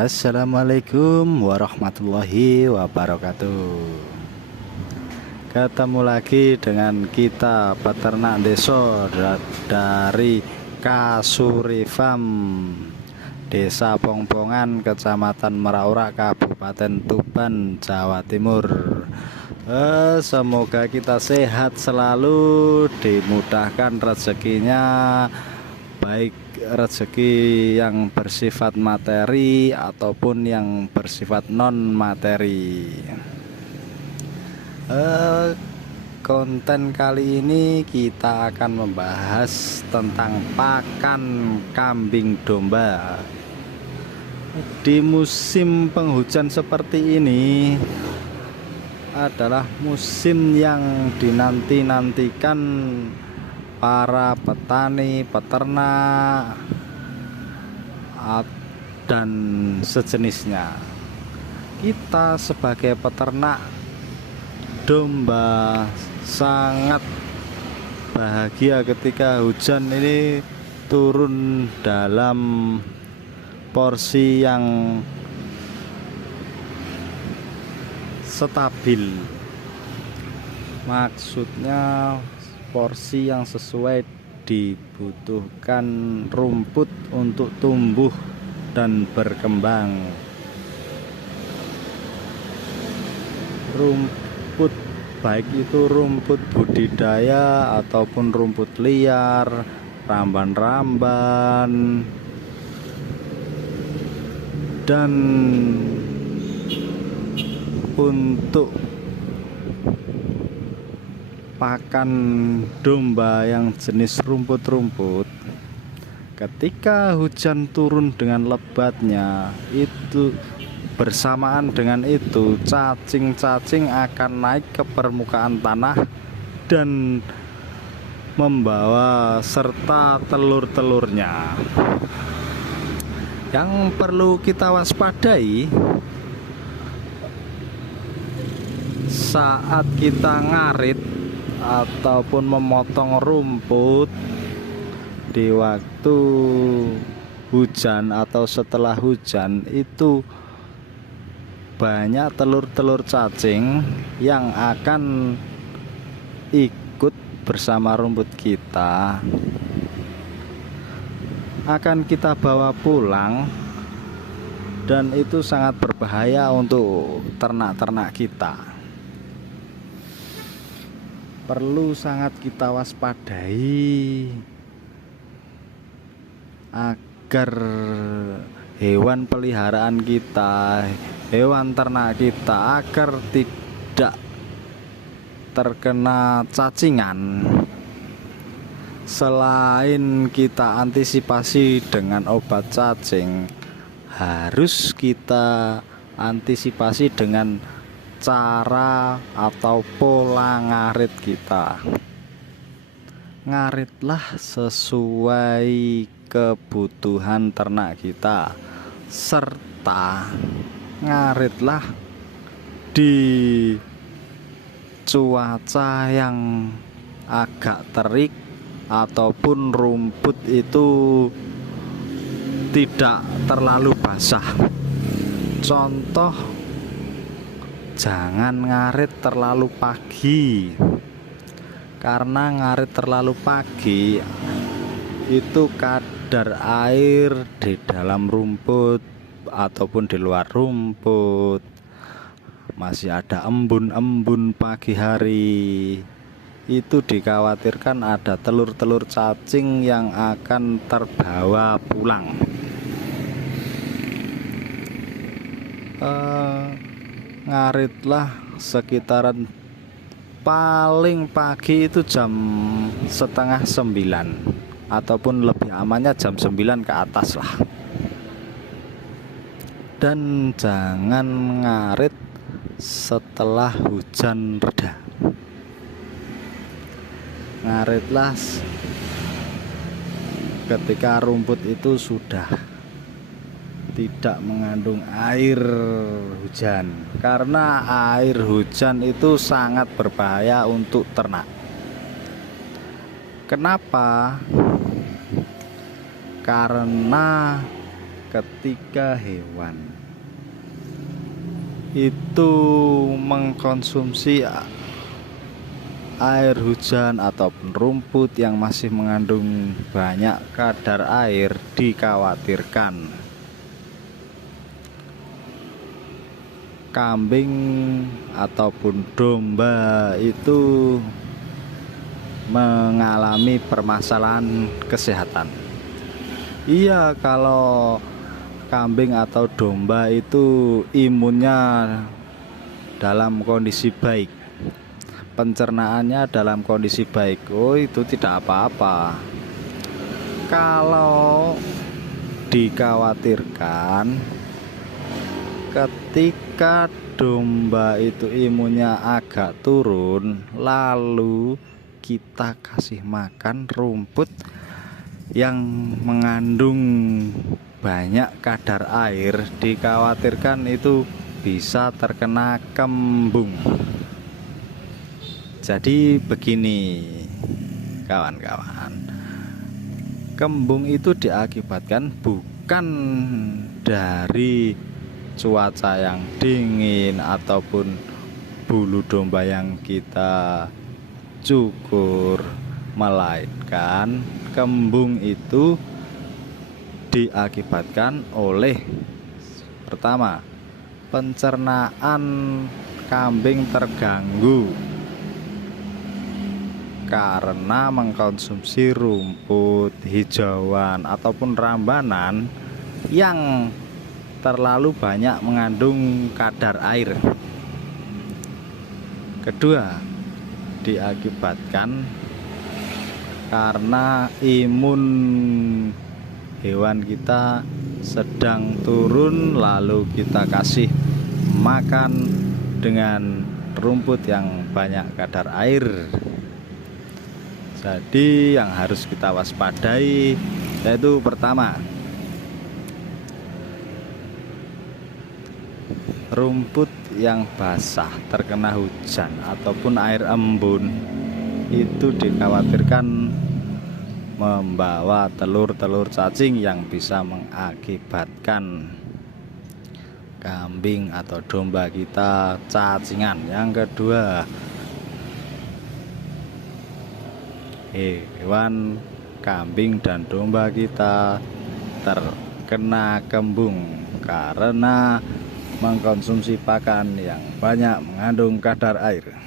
Assalamualaikum warahmatullahi wabarakatuh. Ketemu lagi dengan kita peternak desa dari Kasurifam, Desa Pongpongan, Kecamatan Meraura, Kabupaten Tuban, Jawa Timur. Semoga kita sehat selalu, dimudahkan rezekinya, baik rezeki yang bersifat materi ataupun yang bersifat non materi. Konten kali ini kita akan membahas tentang pakan kambing domba. Di musim penghujan seperti ini adalah musim yang dinanti-nantikan para petani, peternak, dan sejenisnya. Kita sebagai peternak domba sangat bahagia ketika hujan ini turun dalam porsi yang stabil. Maksudnya porsi yang sesuai, dibutuhkan rumput untuk tumbuh dan berkembang. Rumput baik itu rumput budidaya ataupun rumput liar, ramban-ramban, dan untuk pakan domba yang jenis rumput-rumput, ketika hujan turun dengan lebatnya, itu bersamaan dengan itu cacing-cacing akan naik ke permukaan tanah dan membawa serta telur-telurnya. Yang perlu kita waspadai saat kita ngarit ataupun memotong rumput di waktu hujan atau setelah hujan, itu banyak telur-telur cacing yang akan ikut bersama rumput kita, akan kita bawa pulang, dan itu sangat berbahaya untuk ternak-ternak kita. Perlu sangat kita waspadai agar hewan peliharaan kita, hewan ternak kita, agar tidak terkena cacingan. Selain kita antisipasi dengan obat cacing, harus kita antisipasi dengan cara atau pola ngarit kita. Ngaritlah sesuai kebutuhan ternak kita, serta ngaritlah di cuaca yang agak terik ataupun rumput itu tidak terlalu basah. Contoh, jangan ngarit terlalu pagi, karena ngarit terlalu pagi itu kadar air di dalam rumput ataupun di luar rumput masih ada embun-embun pagi hari. Itu dikhawatirkan ada telur-telur cacing yang akan terbawa pulang. Ngaritlah sekitaran paling pagi itu jam setengah 9, ataupun lebih amannya jam 9 ke atas lah. Dan jangan ngarit setelah hujan reda. Ngaritlah ketika rumput itu sudah tidak mengandung air hujan, karena air hujan itu sangat berbahaya untuk ternak. Kenapa? Karena ketika hewan itu mengkonsumsi air hujan ataupun rumput yang masih mengandung banyak kadar air, dikhawatirkan kambing ataupun domba itu mengalami permasalahan kesehatan. Iya, kalau kambing atau domba itu imunnya dalam kondisi baik, pencernaannya dalam kondisi baik, oh itu tidak apa-apa. Kalau dikhawatirkan ketika domba itu imunnya agak turun, lalu kita kasih makan rumput yang mengandung banyak kadar air, dikhawatirkan itu bisa terkena kembung. Jadi begini kawan-kawan, kembung itu diakibatkan bukan dari cuaca yang dingin ataupun bulu domba yang kita cukur, melainkan kembung itu diakibatkan oleh, pertama, pencernaan kambing terganggu karena mengkonsumsi rumput, hijauan ataupun rambanan yang terlalu banyak mengandung kadar air. Kedua, diakibatkan karena imun hewan kita sedang turun, lalu kita kasih makan dengan rumput yang banyak kadar air. Jadi yang harus kita waspadai yaitu, pertama, rumput yang basah terkena hujan ataupun air embun itu dikhawatirkan membawa telur-telur cacing yang bisa mengakibatkan kambing atau domba kita cacingan. Yang kedua, hewan kambing dan domba kita terkena kembung karena mengkonsumsi pakan yang banyak mengandung kadar air.